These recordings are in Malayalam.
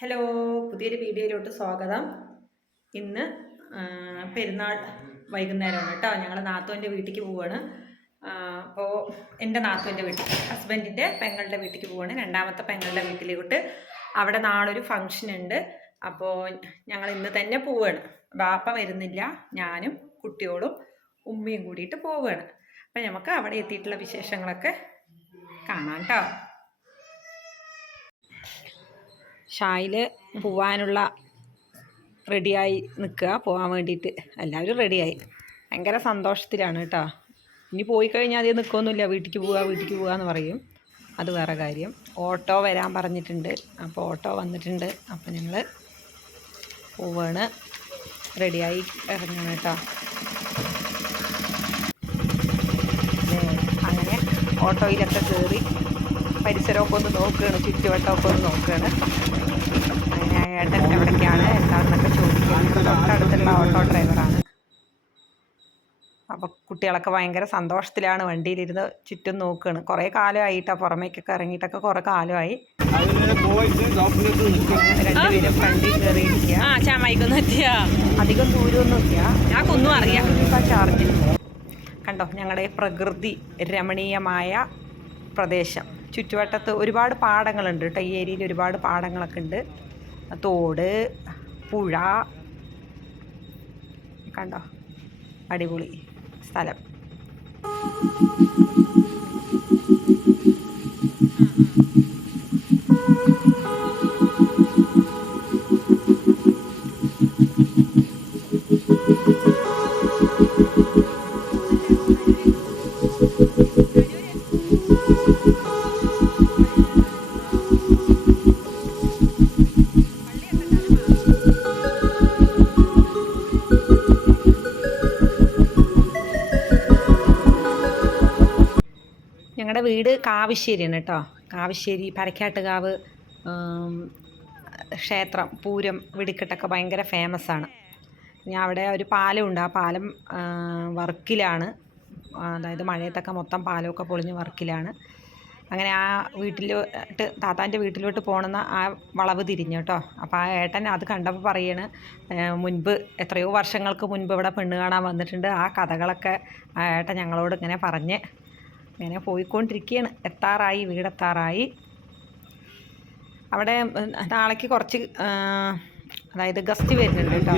ഹലോ പുതിയൊരു വീഡിയോയിലോട്ട് സ്വാഗതം. ഇന്ന് പെരുന്നാൾ വൈകുന്നേരമാണ് കേട്ടോ. ഞങ്ങൾ നാത്തുവിന്റെ വീട്ടിലേക്ക് പോവാണ്. അപ്പോൾ എന്റെ നാത്തുവിന്റെ വീട്ടിൽ ഹസ്ബൻഡിന്റെ പെങ്ങളുടെ വീട്ടിലേക്ക് പോവാണ്. രണ്ടാമത്തെ പെങ്ങളുടെ വീട്ടിലോട്ട് അവിടെ നാളൊരു ഫങ്ഷൻ ഉണ്ട്. അപ്പോൾ ഞങ്ങൾ ഇന്ന് തന്നെ പോവുകയാണ് ബാപ്പ വരുന്നില്ല ഞാനും കുട്ടിയോളും ഉമ്മയും കൂടിയിട്ട് പോവുകയാണ് അപ്പം നമുക്ക് അവിടെ എത്തിയിട്ടുള്ള വിശേഷങ്ങളൊക്കെ കാണാം കേട്ടോ. ഷായിൽ പോവാനുള്ള റെഡിയായി നിൽക്കുക പോകാൻ വേണ്ടിയിട്ട് എല്ലാവരും റെഡിയായി. ഭയങ്കര സന്തോഷത്തിലാണ് കേട്ടോ. ഇനി പോയി കഴിഞ്ഞാൽ അധികം നിൽക്കൊന്നുമില്ല വീട്ടിലേക്ക് പോവുക വീട്ടിലേക്ക് പോവുക എന്ന് പറയും. അത് വേറെ കാര്യം. ഓട്ടോ വരാൻ പറഞ്ഞിട്ടുണ്ട്. അപ്പോൾ ഓട്ടോ വന്നിട്ടുണ്ട്. അപ്പോൾ ഞങ്ങൾ പോവാണ്. റെഡിയായി ഇറങ്ങണം കേട്ടോ. അങ്ങനെ ഓട്ടോയിലൊക്കെ കയറി പരിസരമൊക്കെ ഒന്ന് നോക്കുകയാണ് ചുറ്റുവട്ടമൊക്കെ ഒന്ന് നോക്കുകയാണ്. അങ്ങനെ ഏട്ടൻ എവിടേക്കാണ് എന്താണെന്നൊക്കെ ചോദിക്കുന്നത് തൊട്ടടുത്തുള്ള ഓട്ടോ ഡ്രൈവറാണ് അപ്പോൾ കുട്ടികളൊക്കെ ഭയങ്കര സന്തോഷത്തിലാണ് വണ്ടിയിലിരുന്ന് ചുറ്റും നോക്കുകയാണ്. കുറേ കാലമായിട്ടാണ് പുറമേക്കൊക്കെ ഇറങ്ങിയിട്ടൊക്കെ കുറേ കാലമായി. രണ്ടുപേരും ഫ്രണ്ടിൽ കയറിയിരിക്കുക അധികം ദൂരമൊന്നുമില്ല. ഞങ്ങൾക്കൊന്നും അറിയാം. ചാർജ് കണ്ടോ ഞങ്ങളുടെ പ്രകൃതി രമണീയമായ പ്രദേശം. ചുറ്റുവട്ടത്ത് ഒരുപാട് പാടങ്ങളുണ്ട് കേട്ടോ. ഈ ഏരിയയിൽ ഒരുപാട് പാടങ്ങളൊക്കെ ഉണ്ട്. തോട് പുഴ കണ്ടോ? അടിപൊളി സ്ഥലം. വീട് കാവശ്ശേരിയാണ് കേട്ടോ. കാവശ്ശേരി പരക്കാട്ടുകാവ് ക്ഷേത്രം പൂരം വെടിക്കെട്ടൊക്കെ ഭയങ്കര ഫേമസ് ആണ് ഞാൻ അവിടെ ഒരു പാലമുണ്ട് ആ പാലം വർക്കിലാണ്. അതായത് മഴയത്തൊക്കെ മൊത്തം പാലമൊക്കെ പൊളിഞ്ഞ് വർക്കിലാണ്. അങ്ങനെ ആ വീട്ടിലോട്ട് താത്താന്റെ വീട്ടിലോട്ട് പോകണമെന്ന് ആ വളവ് തിരിഞ്ഞു കേട്ടോ. അപ്പോൾ ആ ഏട്ടൻ അത് കണ്ടപ്പോൾ പറയാണ് മുൻപ് എത്രയോ വർഷങ്ങൾക്ക് മുൻപ് ഇവിടെ പെണ്ണ് കാണാൻ വന്നിട്ടുണ്ട്. ആ കഥകളൊക്കെ ആ ഏട്ടൻ ഞങ്ങളോട് ഇങ്ങനെ പറഞ്ഞ് ഇങ്ങനെ പോയിക്കൊണ്ടിരിക്കുകയാണ് എത്താറായി വീടെത്താറായി. അവിടെ നാളേക്ക് കുറച്ച് അതായത് ഗസ്റ്റ് വരുന്നുണ്ട് കേട്ടോ.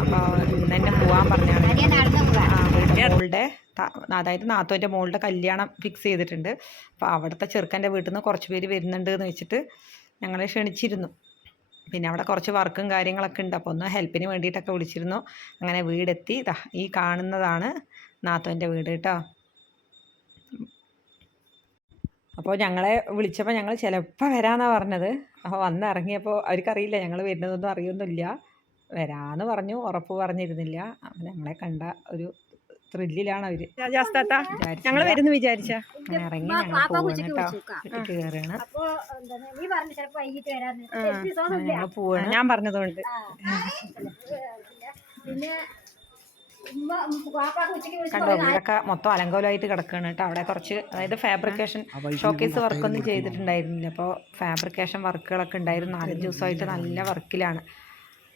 അപ്പോൾ ഇന്ന് തന്നെ പോകാൻ പറഞ്ഞാണ്. ആ, മോളുടെ അതായത് നാത്തോന്റെ മോളുടെ കല്യാണം ഫിക്സ് ചെയ്തിട്ടുണ്ട്. അപ്പോൾ അവിടുത്തെ ചെറുക്കന്റെ വീട്ടിൽ നിന്ന് കുറച്ച് പേര് വരുന്നുണ്ട് എന്ന് വെച്ചിട്ട് ഞങ്ങളെ ക്ഷണിച്ചിരുന്നു. പിന്നെ അവിടെ കുറച്ച് വർക്കും കാര്യങ്ങളൊക്കെ ഉണ്ട്. അപ്പോൾ ഒന്ന് ഹെൽപ്പിന് വേണ്ടിയിട്ടൊക്കെ വിളിച്ചിരുന്നു. അങ്ങനെ വീടെത്തി. ദാ ഈ കാണുന്നതാണ് നാത്തോന്റെ വീട് കേട്ടോ. അപ്പോൾ ഞങ്ങളെ വിളിച്ചപ്പോൾ ഞങ്ങൾ ചിലപ്പോൾ വരാമെന്നാണ് പറഞ്ഞത് അപ്പോൾ വന്ന് ഇറങ്ങിയപ്പോൾ അവർക്കറിയില്ല ഞങ്ങൾ വരുന്നതൊന്നും അറിയൊന്നുമില്ല വരാന്ന് പറഞ്ഞു ഉറപ്പ് പറഞ്ഞിരുന്നില്ല അപ്പം ഞങ്ങളെ കണ്ട ഒരു ത്രില്ലിലാണ് അവർ ഞങ്ങൾ വരുന്നു വിചാരിച്ച അങ്ങനെ ഇറങ്ങി പോവാണ് കേട്ടോ ഞങ്ങൾ പോവാണ് ഞാൻ പറഞ്ഞതുകൊണ്ട് പിന്നെ കണ്ടോ ഇതൊക്കെ മൊത്തം അലങ്കോലമായിട്ട് കിടക്കുകയാണ് കേട്ടോ. അവിടെ കുറച്ച് അതായത് ഫാബ്രിക്കേഷൻ ഷോക്കേസ് വർക്കൊന്നും ചെയ്തിട്ടുണ്ടായിരുന്നില്ല. അപ്പോൾ ഫാബ്രിക്കേഷൻ വർക്കുകളൊക്കെ ഉണ്ടായിരുന്നു. നാലഞ്ച് ദിവസമായിട്ട് നല്ല വർക്കിലാണ്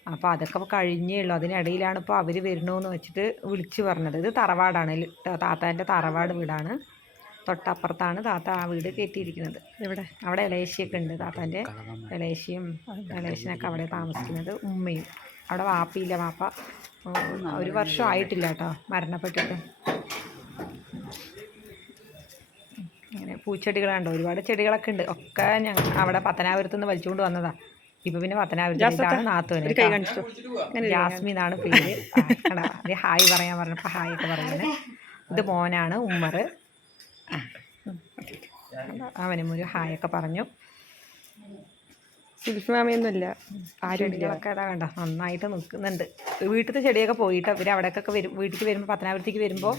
അപ്പോൾ അതൊക്കെ ഇപ്പോൾ കഴിഞ്ഞേ ഉള്ളൂ. അതിനിടയിലാണ് ഇപ്പോൾ അവർ വരണമെന്ന് വെച്ചിട്ട് വിളിച്ചു പറഞ്ഞത്. ഇത് തറവാടാണ്. താത്താന്റെ തറവാട് വീടാണ്. തൊട്ടപ്പുറത്താണ് താത്ത ആ വീട് കയറ്റിയിരിക്കുന്നത്. ഇവിടെ അവിടെ ഇളേശിയൊക്കെ ഉണ്ട്. താത്താന്റെ ഇളേശിയും ഇളേശിനൊക്കെ അവിടെ താമസിക്കുന്നത് ഉമ്മയും. അവിടെ വാപ്പയില്ല വാപ്പ. ഒരു വർഷം ആയിട്ടില്ല കേട്ടോ മരണപ്പെട്ടിട്ട്. അങ്ങനെ പൂച്ചെടികളുണ്ട് ഒരുപാട് ചെടികളൊക്കെ ഉണ്ട്. ഒക്കെ ഞങ്ങൾ അവിടെ പത്തനാപുരത്ത് നിന്ന് വലിച്ചുകൊണ്ട് വന്നതാ. ഇപ്പൊ പിന്നെ പത്തനാപുരത്താണ് നാത്തുവിന് ജാസ്മി എന്നാണ് പേര്. ഹായ് പറയാൻ പറഞ്ഞപ്പോൾ ഹായ് ഒക്കെ പറയുന്നത് ഇത് മോനാണ് ഉമ്മർ അവനും ഒരു ഹായ് ഒക്കെ പറഞ്ഞു. സുൽഫി മാമിയൊന്നുമില്ല ആരും അതാ കണ്ടോ നന്നായിട്ട് നിൽക്കുന്നുണ്ട്. വീട്ടിലത്തെ ചെടിയൊക്കെ പോയിട്ട് ഇവർ അവിടേക്കൊക്കെ വരും വീട്ടിലേക്ക് വരുമ്പോൾ പത്തനാപുരത്തേക്ക് വരുമ്പോൾ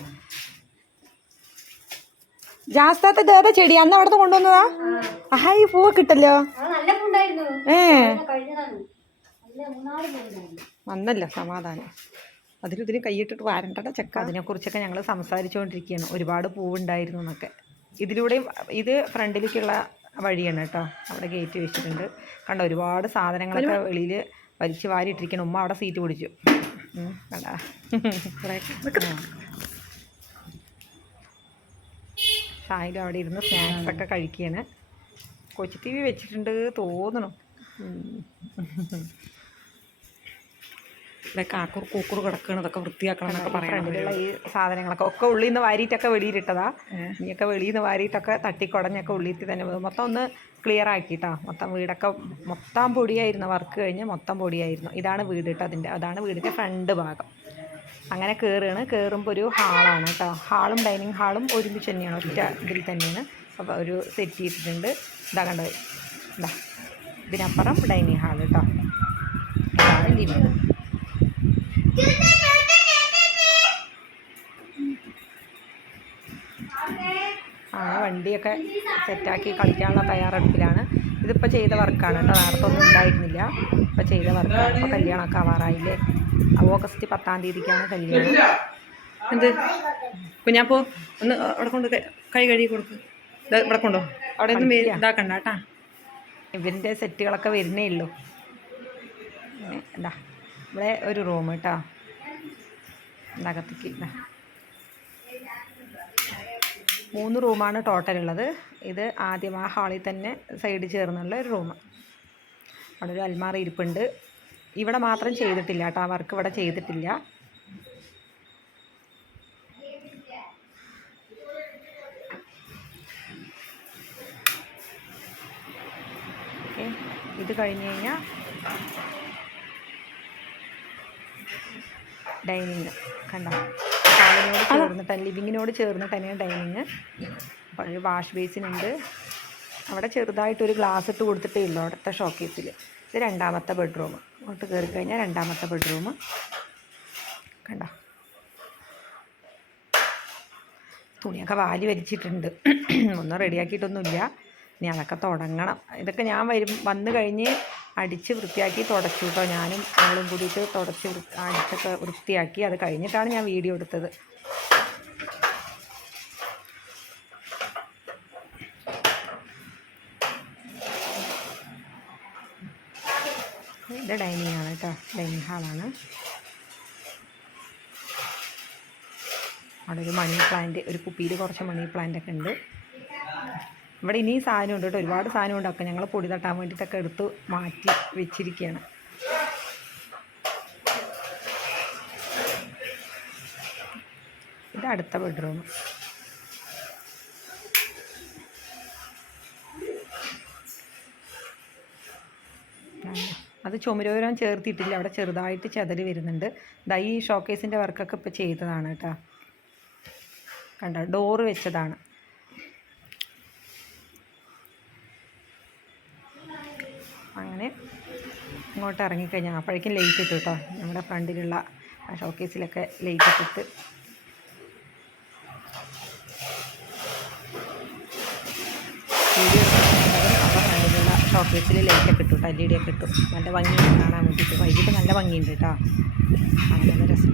ജാസ്താത്ത ഇതേതാ ചെടി? അന്ന് അവിടെ നിന്ന് കൊണ്ടുവന്നതാ ഈ പൂവ് കിട്ടല്ലോ. നല്ല പൂണ്ടായിരുന്നു. ഏ. കഴിഞ്ഞതാണ്. നല്ല മൂന്നാൽ പൂണ്ടായിരുന്നു. വന്നല്ല സമാധാനം. അതിലിതിന് ഇതിന് കൈയിട്ടിട്ട് വാരണ്ടട ചെക്ക. അതിനെക്കുറിച്ചൊക്കെ ഞങ്ങൾ സംസാരിച്ചുകൊണ്ടിരിക്കുകയാണ് ഒരുപാട് പൂവുണ്ടായിരുന്നു എന്നൊക്കെ. ഇതിലൂടെയും ഇത് ഫ്രണ്ടിലേക്കുള്ള വഴിയാണ് കേട്ടോ അവിടെ ഗേറ്റ് വെച്ചിട്ടുണ്ട്. കണ്ടോ ഒരുപാട് സാധനങ്ങളൊക്കെ വെളിയിൽ വലിച്ചു വാരിയിട്ടിരിക്കണം ഉമ്മ അവിടെ സീറ്റ് പിടിച്ചു. സായിലും കണ്ടാ? ഷായിലും അവിടെ ഇരുന്ന് സ്നാക്സ് ഒക്കെ കഴിക്കുകയാണ്. കൊച്ചു ടി വി വെച്ചിട്ടുണ്ട് തോന്നണം. ഇവിടെ ആക്കൂർ കൂക്കൂർ കിടക്കണം അതൊക്കെ വൃത്തിയാക്കണം എന്നൊക്കെ പറയാനുള്ള ഈ സാധനങ്ങളൊക്കെ. ഒക്കെ ഉള്ളിൽ നിന്ന് വാരിയിട്ടൊക്കെ വെളിയിലിട്ടതാ. ഇനിയൊക്കെ വെളിയിൽ നിന്ന് വാരിയിട്ടൊക്കെ തട്ടിക്കുടഞ്ഞൊക്കെ ഉള്ളിൽ തന്നെ. മൊത്തം ഒന്ന് ക്ലിയർ ആക്കിയിട്ടാ മൊത്തം വീടൊക്കെ മൊത്തം പൊടിയായിരുന്നു. വർക്ക് കഴിഞ്ഞ് മൊത്തം പൊടിയായിരുന്നു. ഇതാണ് വീട് കേട്ടോ അതിന്റെ അതാണ് വീടിന്റെ ഫ്രണ്ട് ഭാഗം. അങ്ങനെ കയറുകയാണ് കയറുമ്പോൾ ഒരു ഹാളാണ് കേട്ടോ. ഹാളും ഡൈനിങ് ഹാളും ഒരുമിച്ച് തന്നെയാണ്. ഒറ്റ ഇതിൽ തന്നെയാണ്. അപ്പോൾ ഒരു സെറ്റ് ചെയ്തിട്ടുണ്ട്. ഇതാ കണ്ടത്. ഇതാ. ഇതിനപ്പുറം ഡൈനിങ് ഹാൾ കേട്ടോ ഇതാണ് ലിവിങ് ആ വണ്ടിയൊക്കെ സെറ്റാക്കി കളിക്കാനുള്ള തയ്യാറെടുപ്പിലാണ്. ഇതിപ്പോൾ ചെയ്ത വർക്കാണ് കേട്ടോ. നേരത്തെ ഒന്നും ഉണ്ടായിരുന്നില്ല. ഇപ്പോൾ ചെയ്ത വർക്കാണ്. ഇപ്പോൾ കല്യാണമൊക്കെ ആവാറായില്ലേ? ഓഗസ്റ്റ് പത്താം തീയതിക്കാണ് കല്യാണം. എന്ത്? കുഞ്ഞാപ്പോ ഒന്ന് അവിടെ കൊണ്ട് ക- കഴുകി കൊടുക്ക്. ഇവിടെ കൊണ്ടോ. അവിടെ ഒന്നും ഇതാക്കണ്ട കേട്ടാ. ഇവരിന്റെ സെറ്റുകളൊക്കെ വരുന്നേ ഉള്ളൂ. എന്താ? ഇവിടെ ഒരു റൂം കേട്ടോ. അകത്തേക്ക് മൂന്ന് റൂമാണ് ടോട്ടൽ ഉള്ളത്. ഇത് ആദ്യം ആ ഹാളിൽ തന്നെ സൈഡ് ചേർന്നുള്ള ഒരു റൂം അവിടെ ഒരു അൽമാറ ഇരിപ്പുണ്ട്. ഇവിടെ മാത്രം ചെയ്തിട്ടില്ല കേട്ടോ. ആ വർക്ക് ഇവിടെ ചെയ്തിട്ടില്ല. ഇത് കഴിഞ്ഞ് കഴിഞ്ഞാൽ ഡൈനിങ് കണ്ടോ? ഹാളിനോട് ചേർന്നിട്ടാണ് ലിവിങ്ങിനോട് ചേർന്ന് തന്നെയാണ് ഡൈനിങ്. ഒരു വാഷ് ബേസിനുണ്ട്. അവിടെ ചെറുതായിട്ടൊരു ഗ്ലാസ് ഇട്ട് കൊടുത്തിട്ടേ ഉള്ളൂ അവിടുത്തെ ഷോക്കേസിൽ ഇത് രണ്ടാമത്തെ ബെഡ്റൂം. അങ്ങോട്ട് കയറി കഴിഞ്ഞാൽ രണ്ടാമത്തെ ബെഡ്റൂം. കണ്ടോ? തുണിയൊക്കെ വാലി വലിച്ചിട്ടുണ്ട് ഒന്നും റെഡിയാക്കിയിട്ടൊന്നുമില്ല ഇനി അതൊക്കെ തുടങ്ങണം. ഇതൊക്കെ ഞാൻ വരും വന്നു കഴിഞ്ഞ് അടിച്ച് വൃത്തിയാക്കി തുടച്ചു കേട്ടോ. ഞാനും അവളും കൂടിയിട്ട് തുടച്ച് അടിച്ചൊക്കെ വൃത്തിയാക്കി അത് കഴിഞ്ഞിട്ടാണ് ഞാൻ വീഡിയോ എടുത്തത്. ഇത് ഡൈനിങ് ആണ് കേട്ടോ. ഡൈനിങ് ഹാളാണ്. അവിടെ ഒരു മണി പ്ലാന്റ് ഒരു കുപ്പിയിൽ കുറച്ച് മണി പ്ലാന്റ് ഒക്കെ ഉണ്ട്. ഇവിടെ ഇനിയും സാധനം ഉണ്ട് കേട്ടോ. ഒരുപാട് സാധനം ഉണ്ട് ഒക്കെ ഞങ്ങൾ പൊടി തട്ടാൻ വേണ്ടിയിട്ടൊക്കെ എടുത്ത് മാറ്റി വെച്ചിരിക്കുകയാണ്. ഇത് അടുത്ത ബെഡ്റൂം. അത് ചുമരോരം ചേർത്തിട്ടില്ല. അവിടെ ചെറുതായിട്ട് ചെതൽ വരുന്നുണ്ട്. ദാ ഈ ഷോക്കേസിന്റെ വർക്കൊക്കെ ഇപ്പോൾ ചെയ്തതാണ് കേട്ടോ. കണ്ടോ? ഡോറ് വെച്ചതാണ് അങ്ങനെ ഇങ്ങോട്ട് ഇറങ്ങിക്കഴിഞ്ഞാൽ അപ്പോഴേക്കും ലൈറ്റ് ഇട്ടു കേട്ടോ നമ്മുടെ ഫ്രണ്ടിലുള്ള ഷോക്കേസിലൊക്കെ ലൈറ്റ് ഇട്ടിട്ട്. ഷോക്കേസിൽ ലൈറ്റൊക്കെ ഇട്ടു കേട്ടോ എൽ ഇ ഡി ഒക്കെ ഇട്ടു നല്ല ഭംഗിയുണ്ട് കാണാൻ വേണ്ടിയിട്ട് വൈകിട്ട് നല്ല ഭംഗിയുണ്ട് കേട്ടോ നല്ല രസം.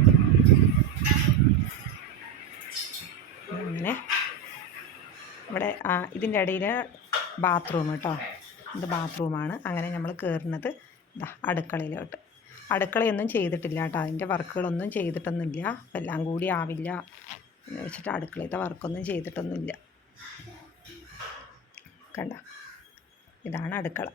അങ്ങനെ. ഇവിടെ ഇതിന്റെ ഇടയിൽ ബാത്റൂം കേട്ടോ ഇത് ബാത്റൂമാണ് അങ്ങനെ നമ്മൾ കയറുന്നത് അടുക്കളയിലോട്ട്. അടുക്കളയൊന്നും ചെയ്തിട്ടില്ല കേട്ടോ അതിന്റെ വർക്കുകളൊന്നും ചെയ്തിട്ടൊന്നുമില്ല. അപ്പം എല്ലാം കൂടി ആവില്ല എന്ന് വെച്ചിട്ട് അടുക്കളയിലത്തെ വർക്കൊന്നും ചെയ്തിട്ടൊന്നുമില്ല. കണ്ട? ഇതാണ് അടുക്കള.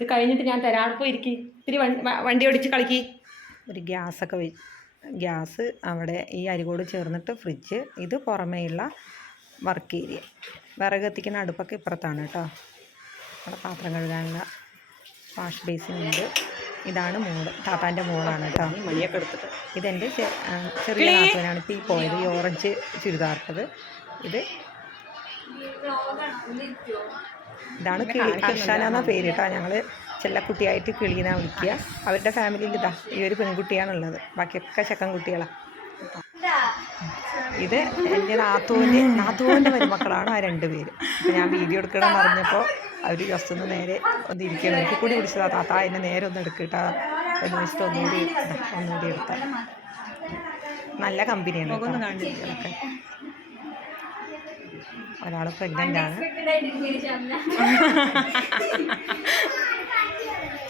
ഇത് കഴിഞ്ഞിട്ട് ഞാൻ തരാം. പോയി ഇരിക്കി. ഇത്തിരി വണ്ടി വണ്ടി ഓടിച്ച് കളിക്കി. ഒരു ഗ്യാസൊക്കെ വെ ഗ്യാസ് അവിടെ ഈ അരികോട് ചേർന്നിട്ട് ഫ്രിഡ്ജ്. ഇത് പുറമേയുള്ള വർക്ക് ഏരിയ. വിറക് കത്തിക്കുന്ന അടുപ്പൊക്കെ ഇപ്പുറത്താണ് കേട്ടോ. നമ്മുടെ പാത്രം കഴുകാനുള്ള വാഷ് ബേസിനുണ്ട്. ഇതാണ് മോൾ താത്താന്റെ മോളാണ് കേട്ടോ. മണിയൊക്കെ എടുത്തിട്ട്. ഇതെന്റെ ചെറിയ നാത്തൂനാണ് ഇപ്പോൾ ഈ പോയത് ഈ ഓറഞ്ച് ചുരിദാർട്ടത് ഇത് ഇതാണ് കിളി അർഷാന എന്ന പേര് കേട്ടോ. ഞങ്ങൾ ചെല്ലക്കുട്ടിയായിട്ട് കിളീനാ വിളിക്കുക. അവരുടെ ഫാമിലിയിൽ ഇതാ ഈ ഒരു പെൺകുട്ടിയാണുള്ളത്. ബാക്കിയൊക്കെ ചെക്കൻ കുട്ടികളാണ് ഇത്. എന്റെ നാത്തൂന്റെ നാത്തൂന്റെ മരുമക്കളാണ് ആ രണ്ട് പേര്. അപ്പോൾ ഞാൻ വീഡിയോ എടുക്കണം എന്ന് പറഞ്ഞപ്പോൾ അവർ ജസ്റ്റ് ഒന്ന് നേരെ ഒന്ന് ഇരിക്കണം എനിക്ക് കൂടി വിളിച്ചതാ താത്ത എന്നെ നേരെ ഒന്ന് എടുക്കട്ടാ എന്ന് വെച്ചിട്ട് ഒന്നുകൂടി ഒന്നുകൂടി എടുത്ത. നല്ല കമ്പനിയാണ്. ഇതൊക്കെ. ഒരാൾ പ്രഗ്നന്റ് ആണ്.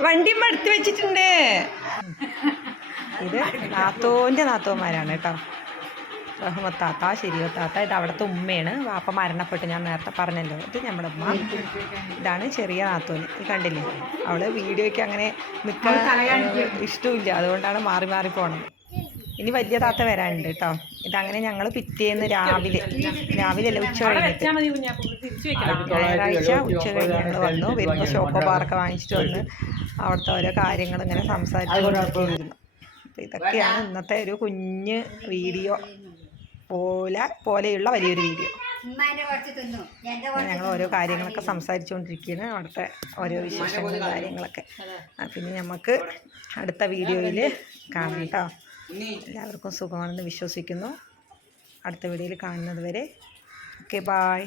വണ്ടി മടുത്ത് വെച്ചിട്ടുണ്ട്. ഇത് നാത്തോന്റെ നാത്തോന്മാരാണ് കേട്ടോ. താത്ത ശരിയോ താത്ത ഇത് അവിടുത്തെ ഉമ്മയാണ്. വാപ്പ മരണപ്പെട്ട് ഞാൻ നേരത്തെ പറഞ്ഞല്ലോ. ഇത് നമ്മുടെ ഉമ്മ. ഇതാണ് ചെറിയ നാത്തോന്. ഈ കണ്ടില്ലേ? അവൾ വീഡിയോയ്ക്ക് അങ്ങനെ മിക്ക ഇഷ്ടമില്ല. അതുകൊണ്ടാണ് മാറി മാറി പോണത്. ഇനി വലിയ താത്ത വരാനുണ്ട് കേട്ടോ ഇതങ്ങനെ ഞങ്ങൾ പിറ്റേന്ന് രാവിലെ രാവിലെ അല്ല ഉച്ച കഴിഞ്ഞിട്ട്. ഞായറാഴ്ച ഉച്ച കഴിഞ്ഞ് ഞങ്ങൾ വന്നു. വരുമ്പോൾ ഷോക്കോ പാർക്ക് വാങ്ങിച്ചിട്ട് വന്ന് അവിടുത്തെ ഓരോ കാര്യങ്ങൾ ഇങ്ങനെ സംസാരിച്ചു അപ്പോൾ ഇതൊക്കെയാണ് ഇന്നത്തെ ഒരു കുഞ്ഞ് വീഡിയോ. പോലെ പോലെയുള്ള വലിയൊരു വീഡിയോ. ഞങ്ങൾ ഓരോ കാര്യങ്ങളൊക്കെ സംസാരിച്ചുകൊണ്ടിരിക്കുകയാണ് അവിടുത്തെ ഓരോ വിശേഷങ്ങളും കാര്യങ്ങളൊക്കെ. പിന്നെ നമുക്ക് അടുത്ത വീഡിയോയിൽ കാണാം കേട്ടോ. എല്ലാവർക്കും സുഖമാണെന്ന് വിശ്വസിക്കുന്നു. അടുത്ത വീഡിയോയിൽ കാണുന്നത് വരെ. Okay bye